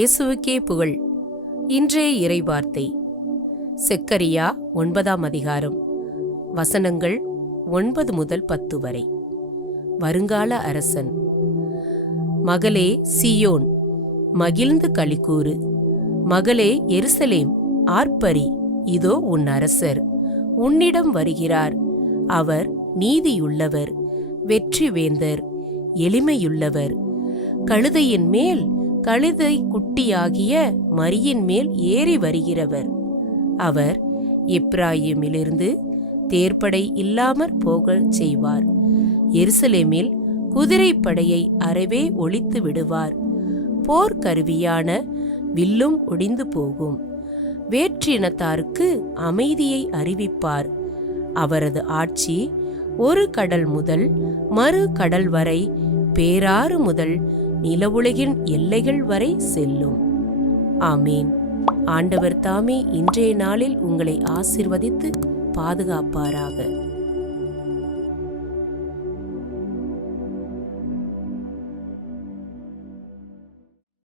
இயேசுவுக்கே புகழ். இன்றைய இறைவார்த்தை செக்கரியா 9ஆம் அதிகாரம், வசனங்கள் 9 முதல் 10 வரை. வருங்கால அரசன். மகளே சீயோன், மகிழ்ந்து களிகூரு. மகளே எருசலேம், ஆர்ப்பரி. இதோ உன் அரசர் உன்னிடம் வருகிறார். அவர் நீதியுள்ளவர், வெற்றி வேந்தர், எளிமையுள்ளவர். கழுதையின் மேல், கழுதை குட்டியாகிய மரியின் மேல் ஏறி வருகிறவர். அவர் எப்பிராயீமிலிருந்து தேர்ப்படை இல்லாமற் போகச் செய்வார். எருசலேமில் குதிரைப்படையை அறவே ஒழித்து விடுவார். போர்க்கருவியான வில்லும் ஒடிந்து போகும். வேற்றினத்தாருக்கு அமைதியை அறிவிப்பார். அவரது ஆட்சி ஒரு கடல் முதல் மறு கடல் வரை, பேராறு முதல் நிலவுலகின் எல்லைகள் வரை செல்லும். ஆமீன். ஆண்டவர் தாமே இன்றைய நாளில் உங்களை ஆசீர்வதித்து பாதுகாப்பாராக.